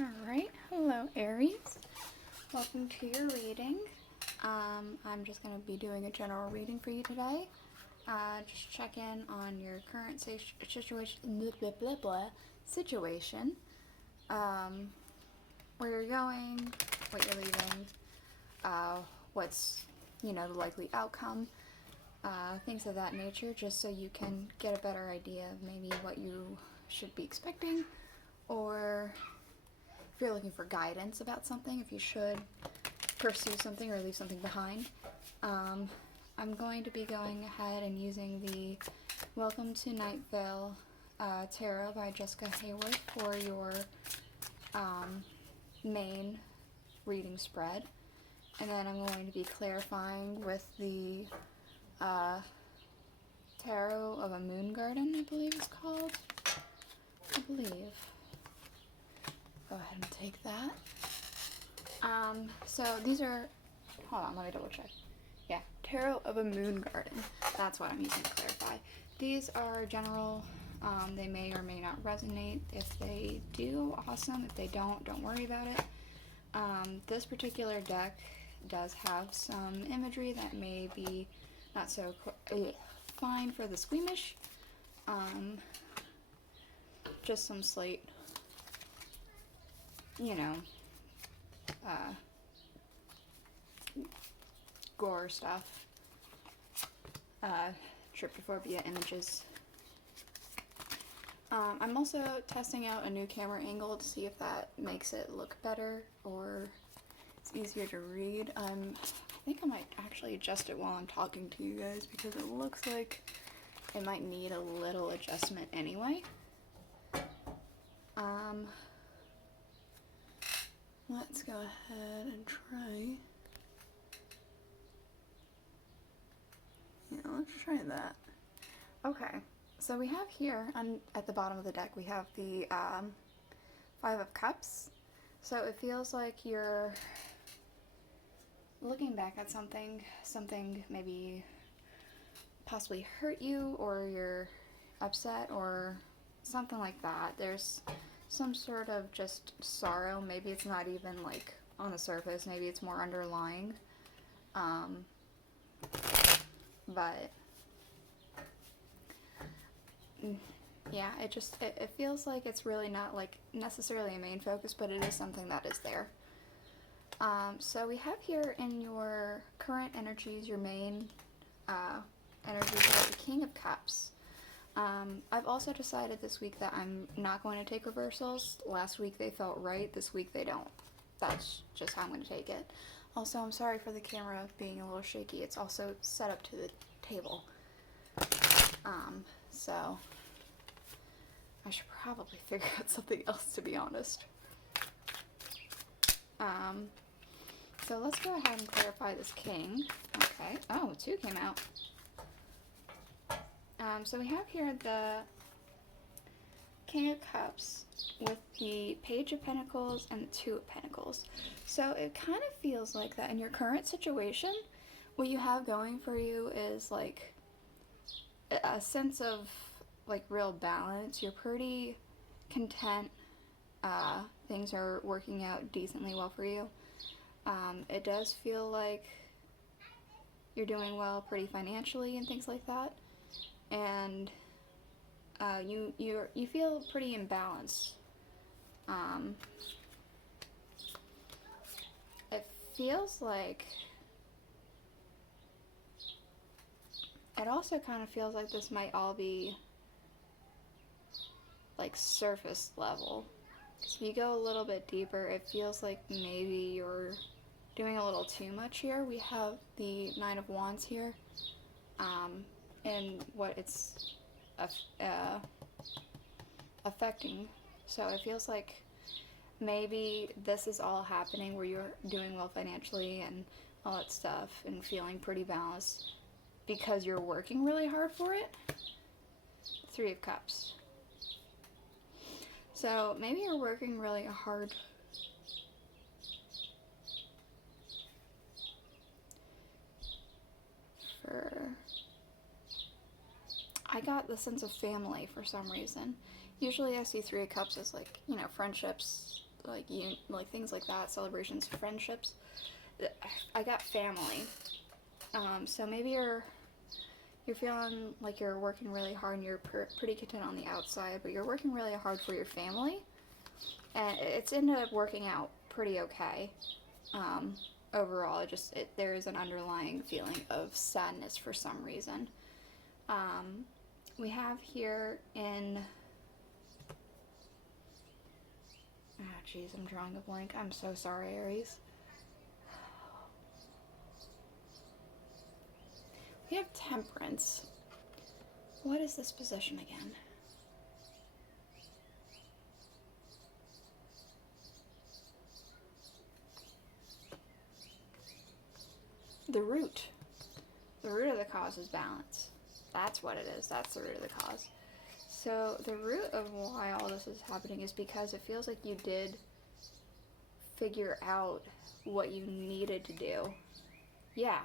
Alright, hello Aries. Welcome to your reading. I'm just going to be doing a general reading for you today. Just check in on your current situation, where you're going, what you're leaving, what's, the likely outcome, things of that nature, just so you can get a better idea of maybe what you should be expecting, or if you're looking for guidance about something, if you should pursue something or leave something behind. I'm going to be going ahead and using the Welcome to Night Vale Tarot by Jessica Hayworth for your main reading spread. And then I'm going to be clarifying with the Tarot of a Moon Garden, I believe it's called. Go ahead and take that. So these are, hold on, let me double check. Yeah, Tarot of a Moon Garden. That's what I'm using to clarify. These are general. They may or may not resonate. If they do, awesome. If they don't worry about it. This particular deck does have some imagery that may be not so fine for the squeamish. Just some slight, gore stuff, trypophobia images. I'm also testing out a new camera angle to see if that makes it look better or it's easier to read. I think I might actually adjust it while I'm talking to you guys because it looks like it might need a little adjustment anyway. Let's go ahead and try. Yeah, let's try that. Okay, so we have here at the bottom of the deck, we have the Five of Cups. So it feels like you're looking back at something maybe possibly hurt you, or you're upset, or something like that. There's some sort of just sorrow. Maybe it's not even like on the surface, maybe it's more underlying. But yeah, it feels like it's really not like necessarily a main focus, but it is something that is there. So we have here in your current energies, your main energies are the King of Cups. I've also decided this week that I'm not going to take reversals. Last week they felt right, this week they don't. That's just how I'm going to take it. Also, I'm sorry for the camera being a little shaky. It's also set up to the table. So I should probably figure out something else, to be honest. So let's go ahead and clarify this king. Okay. Oh, two came out. So we have here the King of Cups with the Page of Pentacles and the Two of Pentacles. So it kind of feels like that in your current situation, what you have going for you is like a sense of like real balance. You're pretty content. Things are working out decently well for you. It does feel like you're doing well pretty financially and things like that. And you feel pretty in balance. It feels like, it also kind of feels like this might all be like surface level. So if you go a little bit deeper, it feels like maybe you're doing a little too much here. We have the Nine of Wands here. And what it's affecting. So it feels like maybe this is all happening where you're doing well financially and all that stuff and feeling pretty balanced because you're working really hard for it. Three of Cups. So maybe you're working really hard for, I got the sense of family for some reason. Usually I see Three of Cups as like, friendships, like like things like that, celebrations, friendships. I got family. So maybe you're feeling like you're working really hard and you're pretty content on the outside, but you're working really hard for your family, and it's ended up working out pretty okay. Overall, there is an underlying feeling of sadness for some reason. We have here in. Oh, jeez, I'm drawing a blank. I'm so sorry, Aries. We have Temperance. What is this position again? The root. The root of the cause is balance. That's what it is. That's the root of the cause. So the root of why all this is happening is because it feels like you did figure out what you needed to do. Yeah,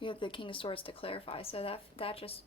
you have the King of Swords to clarify. So that just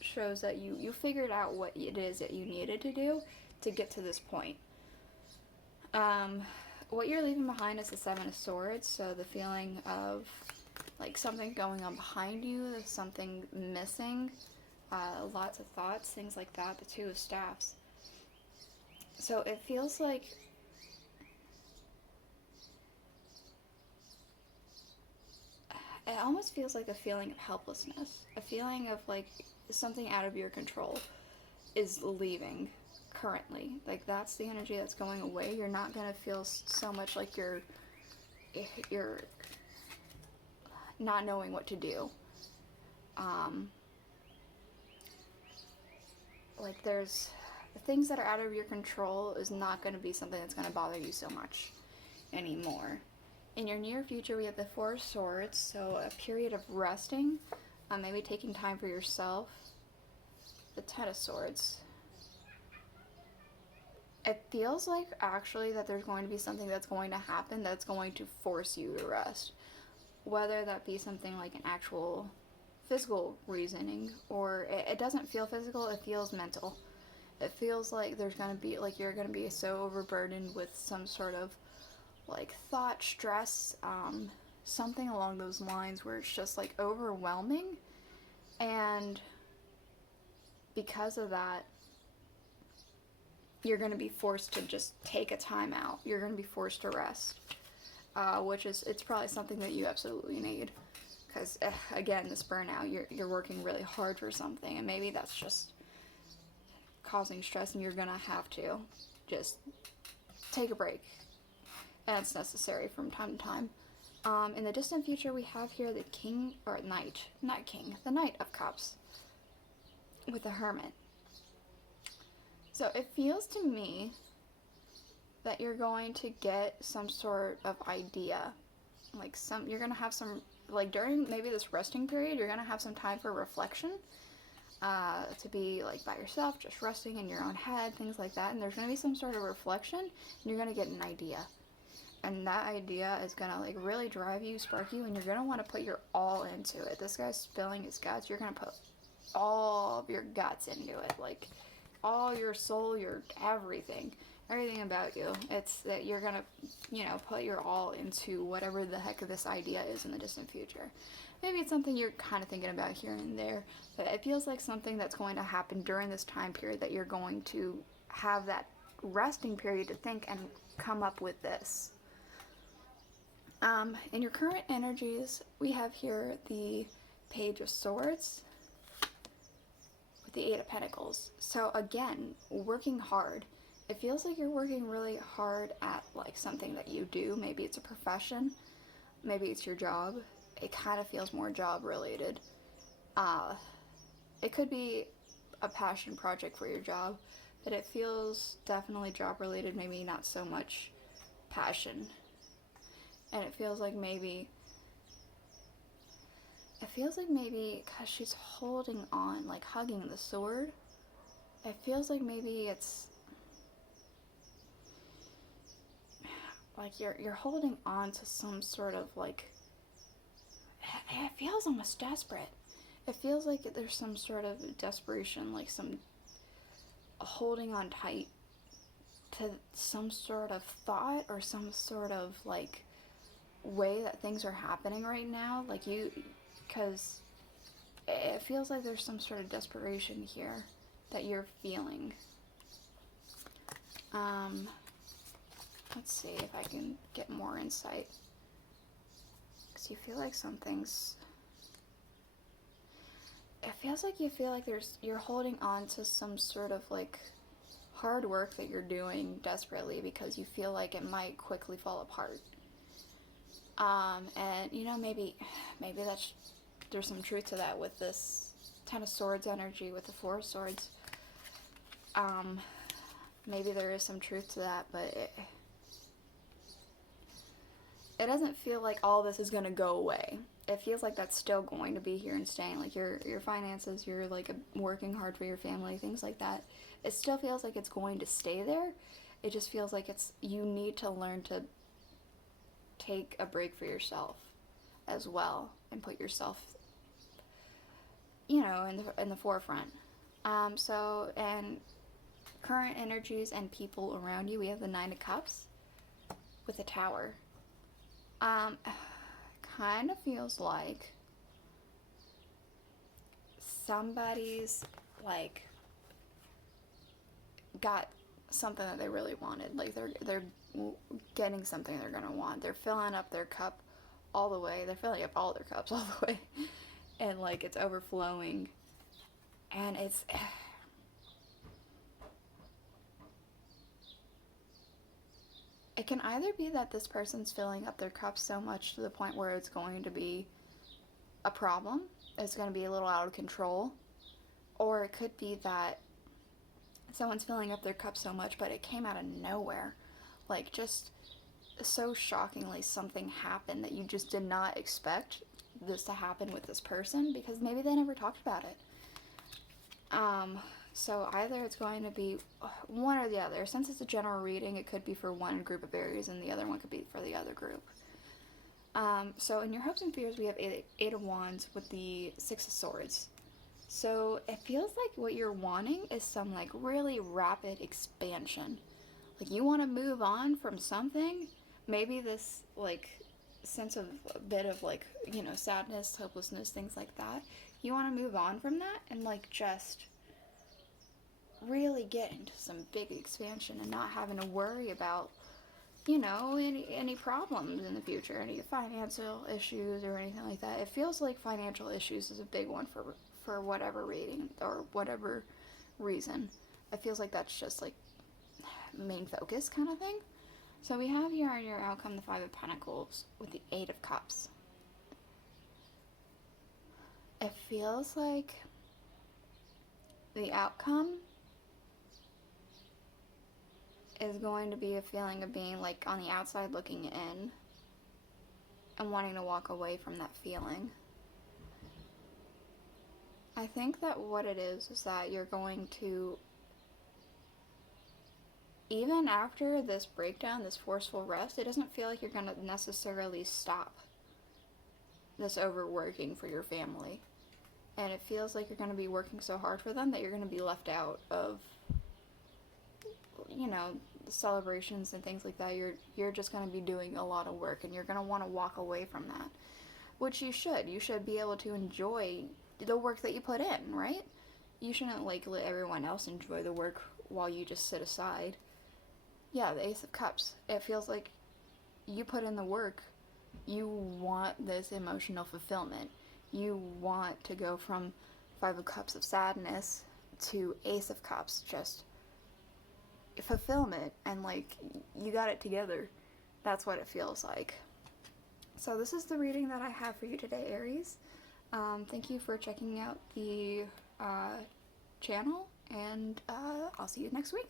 shows that you figured out what it is that you needed to do to get to this point. What you're leaving behind is the Seven of Swords. So the feeling of like something going on behind you, something missing. Lots of thoughts, things like that. The Two of Staffs. So it feels like it almost feels like a feeling of helplessness, a feeling of like something out of your control is leaving currently. Like that's the energy that's going away. You're not gonna feel so much like you're not knowing what to do. Like there's things that are out of your control is not going to be something that's going to bother you so much anymore. In your near future, we have the Four of Swords, so a period of resting, maybe taking time for yourself. The Ten of Swords. It feels like actually that there's going to be something that's going to happen that's going to force you to rest. Whether that be something like an actual physical reasoning, or it doesn't feel physical, it feels mental. It feels like there's going to be, like you're going to be so overburdened with some sort of like thought, stress, something along those lines where it's just like overwhelming, and because of that, you're going to be forced to just take a time out. You're going to be forced to rest, it's probably something that you absolutely need. Because, again, this burnout, you're working really hard for something, and maybe that's just causing stress, and you're going to have to just take a break. And it's necessary from time to time. In the distant future, we have here the King, or Knight, not King, the Knight of Cups with the Hermit. So it feels to me that you're going to get some sort of idea. Like you're going to have some, like during maybe this resting period, you're going to have some time for reflection, to be like by yourself, just resting in your own head, things like that. And there's going to be some sort of reflection, and you're going to get an idea. And that idea is going to like really drive you, spark you, and you're going to want to put your all into it. This guy's spilling his guts. You're going to put all of your guts into it. Like all your soul, your everything about you. It's that you're going to, put your all into whatever the heck of this idea is in the distant future. Maybe it's something you're kind of thinking about here and there, but it feels like something that's going to happen during this time period that you're going to have that resting period to think and come up with this. In your current energies, we have here the Page of Swords with the Eight of Pentacles. So again, working hard. It feels like you're working really hard at like something that you do. Maybe it's a profession. Maybe it's your job. It kind of feels more job related. It could be a passion project for your job, but it feels definitely job related, maybe not so much passion. And it feels like maybe, because she's holding on, like hugging the sword, it feels like maybe it's like you're holding on to some sort of like, it feels almost desperate. It feels like there's some sort of desperation, like some holding on tight to some sort of thought or some sort of like way that things are happening right now. Like because it feels like there's some sort of desperation here that you're feeling. Let's see if I can get more insight. Because you feel like something's... It feels like you feel like you're holding on to some sort of like hard work that you're doing desperately because you feel like it might quickly fall apart. And you know, maybe there's some truth to that with this Ten of Swords energy with the Four of Swords. Maybe there is some truth to that, but it doesn't feel like all this is gonna go away. It feels like that's still going to be here and staying. Like your finances, you're like working hard for your family, things like that. It still feels like it's going to stay there. It just feels like you need to learn to take a break for yourself as well and put yourself, you know, in the forefront. So, and current energies and people around you, we have the Nine of Cups with the Tower. Kind of feels like somebody's like got something that they really wanted. Like they're getting something they're gonna want. They're filling up their cup all the way. They're filling up all their cups all the way, and like it's overflowing, and it's. It can either be that this person's filling up their cup so much to the point where it's going to be a problem, it's going to be a little out of control, or it could be that someone's filling up their cup so much, but it came out of nowhere. Like, just so shockingly something happened that you just did not expect this to happen with this person, because maybe they never talked about it. So either it's going to be one or the other. Since it's a general reading, it could be for one group of Aries and the other one could be for the other group. So in your hopes and fears, we have Eight of Wands with the Six of Swords. So it feels like what you're wanting is some like really rapid expansion. Like you want to move on from something. Maybe this like sense of a bit of like, you know, sadness, hopelessness, things like that. You want to move on from that and like just really get into some big expansion and not having to worry about, you know, any problems in the future, any financial issues or anything like that. It feels like financial issues is a big one for whatever reading or whatever reason. It feels like that's just like main focus kind of thing. So we have here on your outcome the Five of Pentacles with the Eight of Cups. It feels like the outcome is going to be a feeling of being like on the outside looking in and wanting to walk away from that feeling. I think that what it is that you're going to, even after this breakdown, this forceful rest, it doesn't feel like you're going to necessarily stop this overworking for your family. And it feels like you're going to be working so hard for them that you're going to be left out of, you know, celebrations and things like that. You're just going to be doing a lot of work and you're going to want to walk away from that, which you should. You should be able to enjoy the work that you put in, right? You shouldn't like let everyone else enjoy the work while you just sit aside. Yeah, the Ace of Cups. It feels like you put in the work. You want this emotional fulfillment. You want to go from Five of Cups of sadness to Ace of Cups, just fulfillment, and like you got it together. That's what it feels like. So this is the reading that I have for you today, Aries. Thank you for checking out the channel, and I'll see you next week.